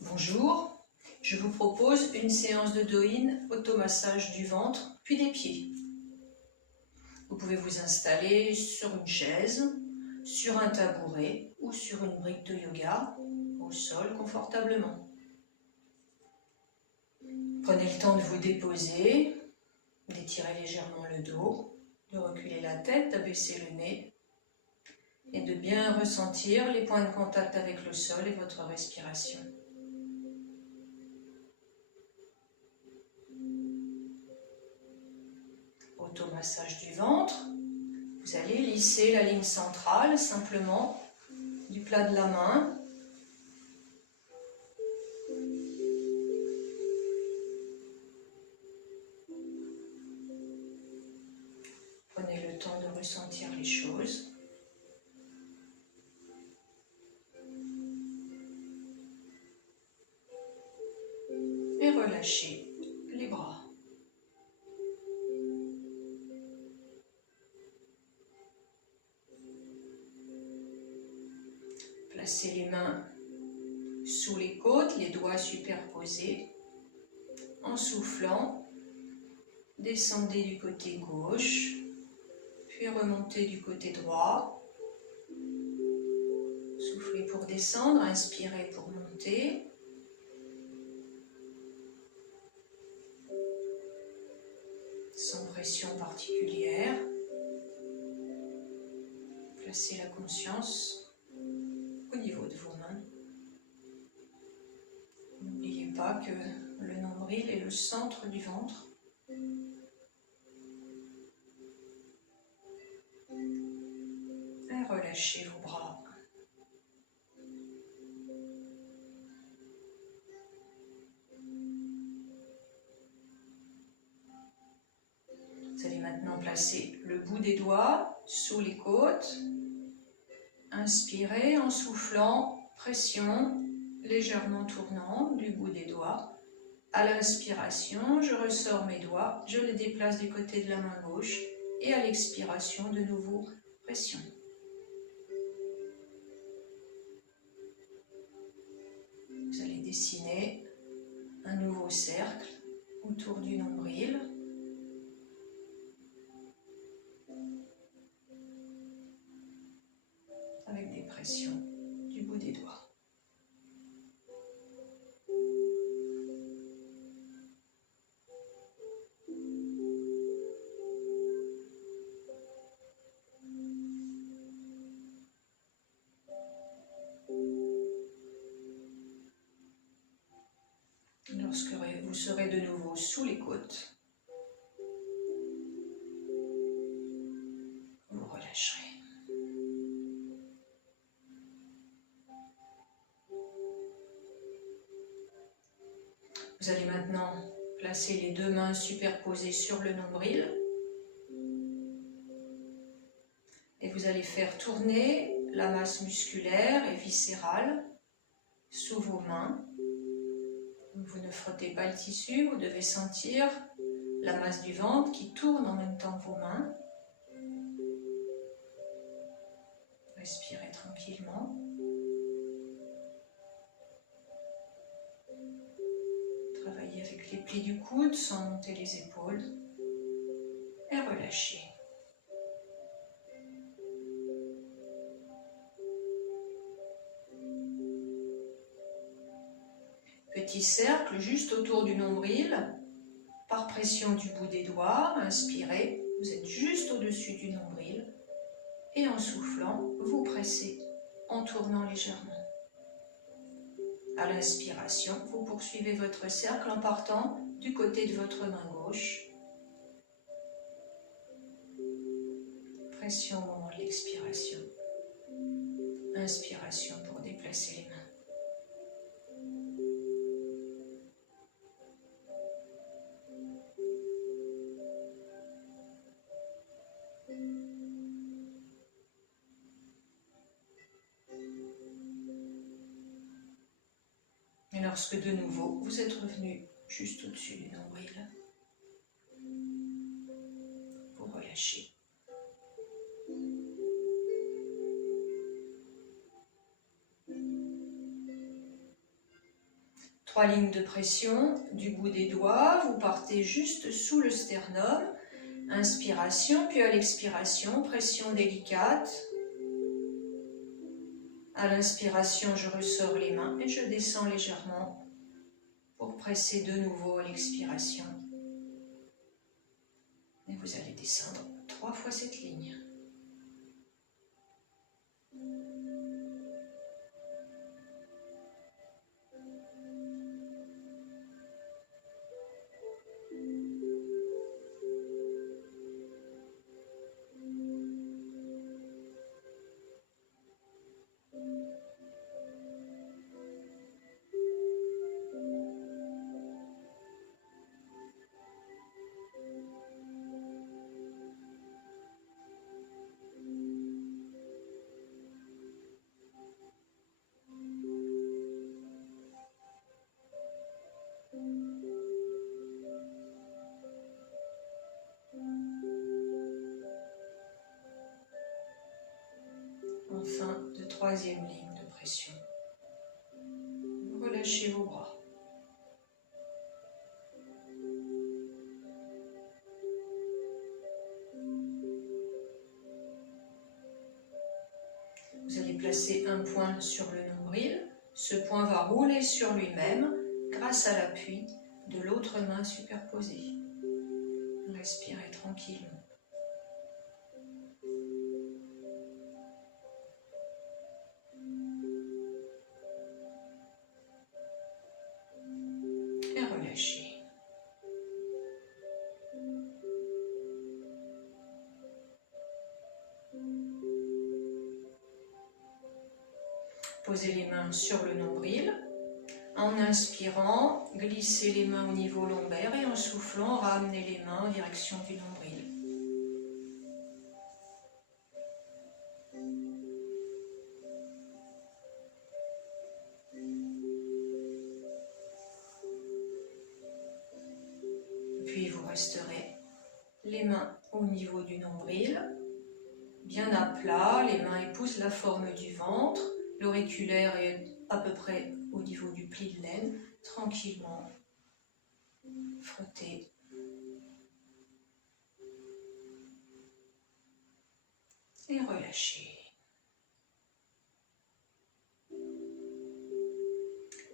Bonjour, je vous propose une séance de Do-in automassage du ventre puis des pieds. Vous pouvez vous installer sur une chaise, sur un tabouret ou sur une brique de yoga au sol confortablement. Prenez le temps de vous déposer, d'étirer légèrement le dos, de reculer la tête, d'abaisser le nez et de bien ressentir les points de contact avec le sol et votre respiration. Automassage du ventre, vous allez lisser la ligne centrale simplement du plat de la main. Prenez le temps de ressentir les choses. Et relâchez les bras. Placez les mains sous les côtes, les doigts superposés. En soufflant, descendez du côté gauche, puis remontez du côté droit. Soufflez pour descendre, inspirez pour monter. Sans pression particulière. Placez la conscience au niveau de vos mains. N'oubliez pas que le nombril est le centre du ventre. Et relâchez vos bras. Vous allez maintenant placer le bout des doigts sous les côtes. Inspirez en soufflant, pression, légèrement tournant du bout des doigts. À l'inspiration, je ressors mes doigts, je les déplace du côté de la main gauche et à l'expiration, de nouveau, pression. Vous allez dessiner un nouveau cercle autour du nombril. Avec des pressions du bout des doigts. Lorsque vous serez de nouveau sous les côtes, vous relâcherez. Vous allez maintenant placer les deux mains superposées sur le nombril et vous allez faire tourner la masse musculaire et viscérale sous vos mains. Vous ne frottez pas le tissu, vous devez sentir la masse du ventre qui tourne en même temps que vos mains. Respirez tranquillement. Travaillez avec les plis du coude sans monter les épaules et relâchez. Petit cercle juste autour du nombril, par pression du bout des doigts, inspirez, vous êtes juste au-dessus du nombril et en soufflant, vous pressez en tournant légèrement. À l'inspiration, vous poursuivez votre cercle en partant du côté de votre main gauche. Pression au moment de l'expiration. Inspiration pour déplacer les mains. Et lorsque de nouveau, vous êtes revenu juste au-dessus du nombril, vous relâchez. 3 lignes de pression du bout des doigts. Vous partez juste sous le sternum. Inspiration, puis à l'expiration, pression délicate. À l'inspiration, je ressors les mains et je descends légèrement pour presser de nouveau à l'expiration. Et vous allez descendre 3 fois cette ligne. Enfin, de 3e ligne de pression. Relâchez vos bras. Vous allez placer un point sur le nombril. Ce point va rouler sur lui-même grâce à l'appui de l'autre main superposée. Respirez tranquillement. Et relâchez. Posez les mains sur le nombril. En inspirant, glissez les mains au niveau lombaire et en soufflant, ramenez les mains en direction du nombril. Puis vous resterez les mains au niveau du nombril, bien à plat, les mains épousent la forme du ventre, l'auriculaire est à peu près au niveau du pli de l'aine, tranquillement, frottez. Et relâchez.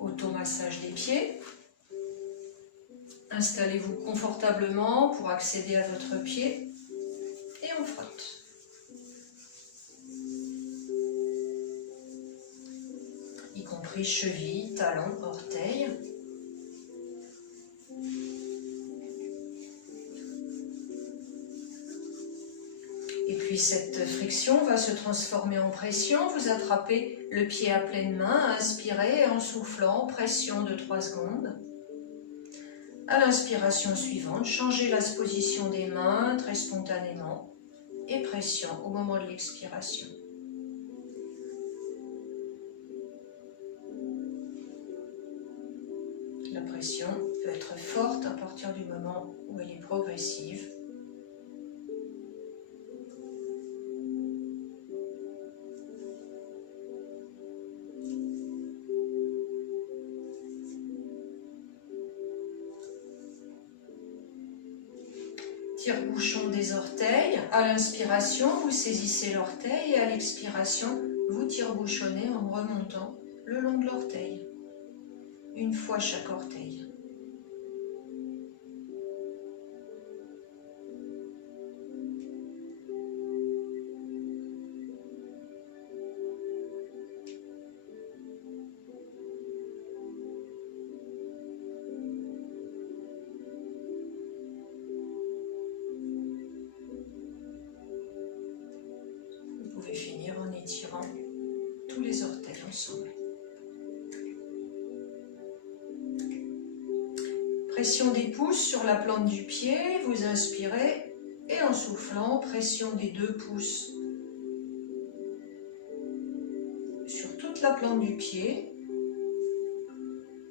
Automassage des pieds. Installez-vous confortablement pour accéder à votre pied et on frotte. Y compris cheville, talon, orteil. Et puis cette friction va se transformer en pression. Vous attrapez le pied à pleine main, inspirez en soufflant, pression de 3 secondes. À l'inspiration suivante, changez la position des mains très spontanément et pression au moment de l'expiration. La pression peut être forte à partir du moment où elle est progressive. Tire-bouchon des orteils. À l'inspiration, vous saisissez l'orteil et à l'expiration, vous tire-bouchonnez en remontant le long de l'orteil. Une fois chaque orteil. Vous pouvez finir en étirant tous les orteils ensemble. Pression des pouces sur la plante du pied, vous inspirez et en soufflant, pression des 2 pouces sur toute la plante du pied.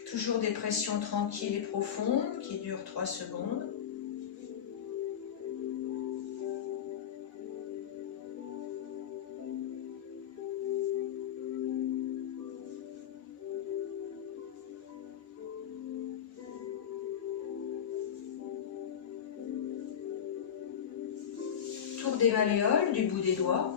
Toujours des pressions tranquilles et profondes qui durent 3 secondes. Tour des malléoles du bout des doigts.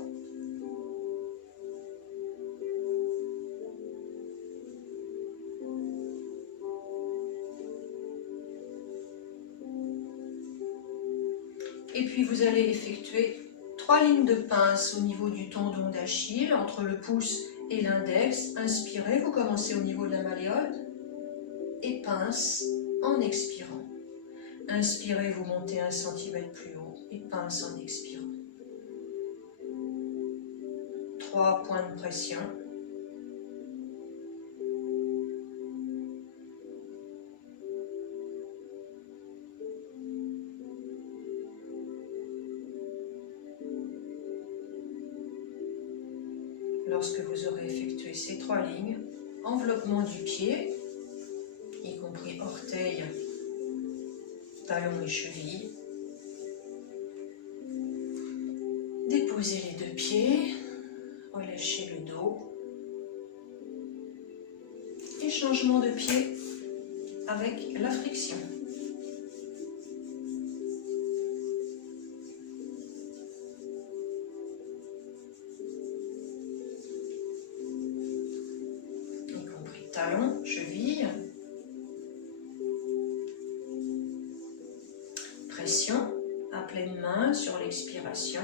Et puis vous allez effectuer 3 lignes de pince au niveau du tendon d'Achille, entre le pouce et l'index. Inspirez, vous commencez au niveau de la malléole et pince en expirant. Inspirez, vous montez 1 cm plus haut et pince en expirant. 3 points de pression. Lorsque vous aurez effectué ces 3 lignes, enveloppement du pied, y compris orteil, talon et cheville. Déposez les 2 pieds, relâchez le dos. Et changement de pied avec la friction. Talon, cheville, pression à pleine main sur l'expiration.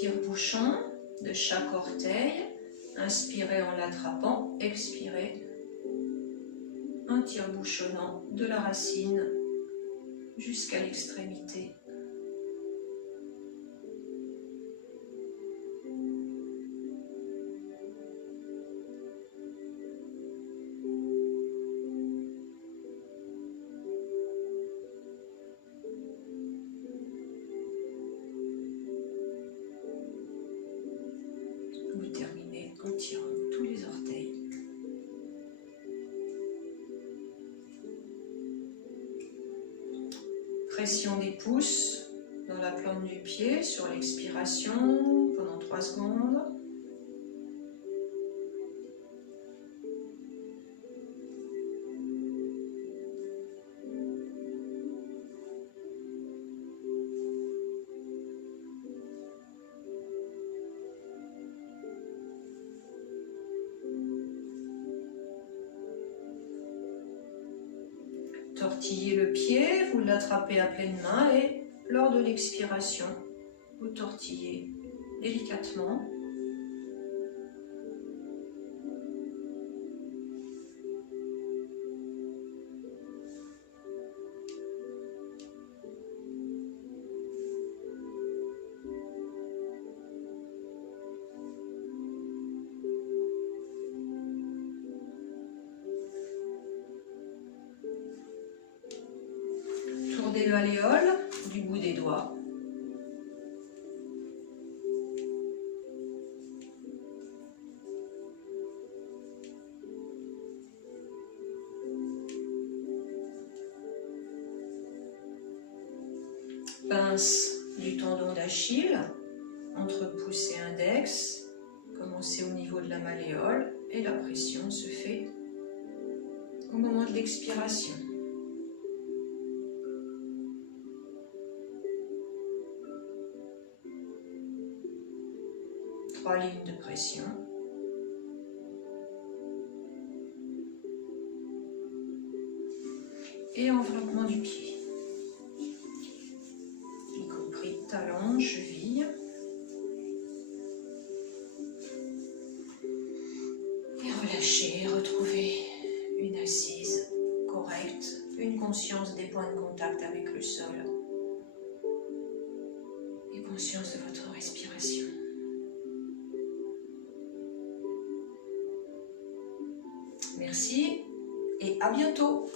Tire-bouchon de chaque orteil, inspirez en l'attrapant, expirez, un tire-bouchonnant de la racine jusqu'à l'extrémité. Vous terminez en tirant tous les orteils. Pression des pouces dans la plante du pied sur l'expiration pendant 3 secondes. Tortillez le pied, vous l'attrapez à pleine main et lors de l'expiration, vous tortillez délicatement. Des malléoles du bout des doigts. Pince du tendon d'Achille entre pouce et index. Commencez au niveau de la malléole et la pression se fait au moment de l'expiration. 3 lignes de pression. Et enveloppement du pied, y compris talon, cheville. Et relâchez, retrouvez une assise correcte, une conscience des points de contact avec le sol et conscience de votre respiration. Merci et à bientôt.